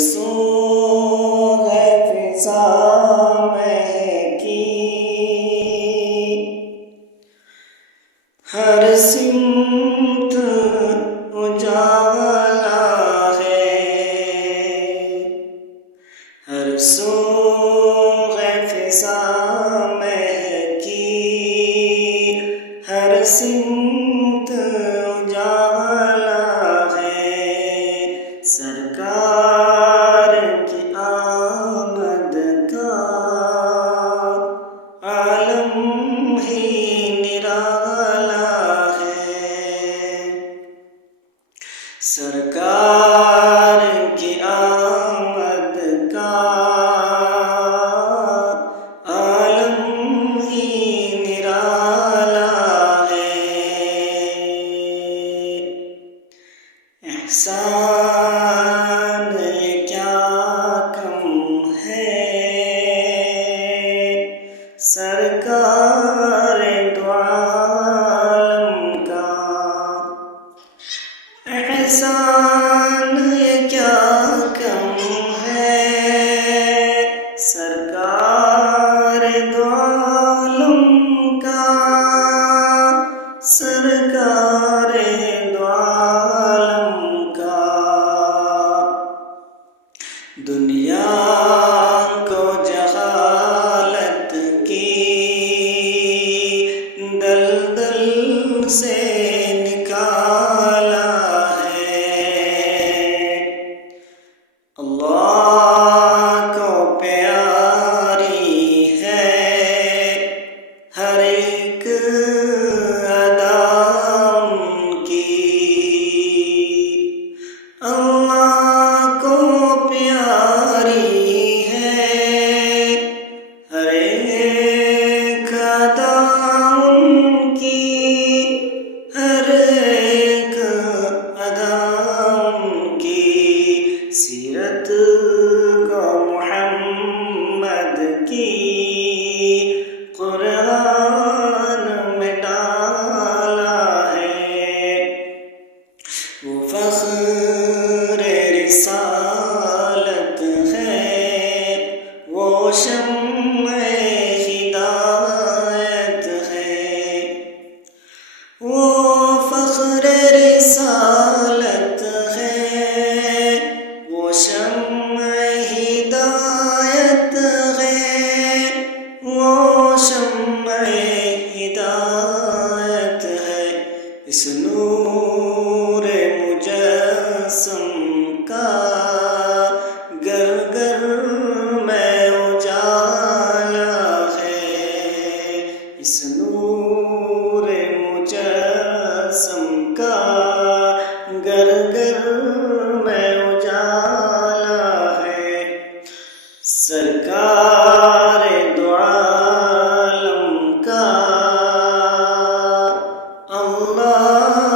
سو ہے فضا مہکی، ہر سمت اجالا ہے، ہر سو ہے فضا مہکی، ہر سمت اجالا ہے، سرکار کی آمد کا عالم ہی نرالا ہے، سرکار کی آمد کا عالم ہی نرالا ہے، احسان یہ کیا کم ہے سرکار دو عالم کا، احسان یہ کیا کم ہے سرکار دو عالم کا، سرکار دو عالم کا، دنیا کو جہالت کی دلدل سے نکالا ہے، اللہ کو پیاری ہے ہر ایک ادا ان کی، اللہ کو پیاری ہے ہر ایک ادا ان کی، ہر ایک ادا ان کی، سیرت کو محمد کی قرآن میں ڈالا ہے، وہ فخر رسالت ہے، وہ شمع ہدایت ہے، وہ فخر رسالت ہے، وہ شمع ہدایت ہے، وہ شمع ہدایت ہے، اس نور مجسم کا گر گر میں اجالا ہے، اس نور مجسم کا گر گر میں اجالا ہے، سرکار دو عالم کا اللہ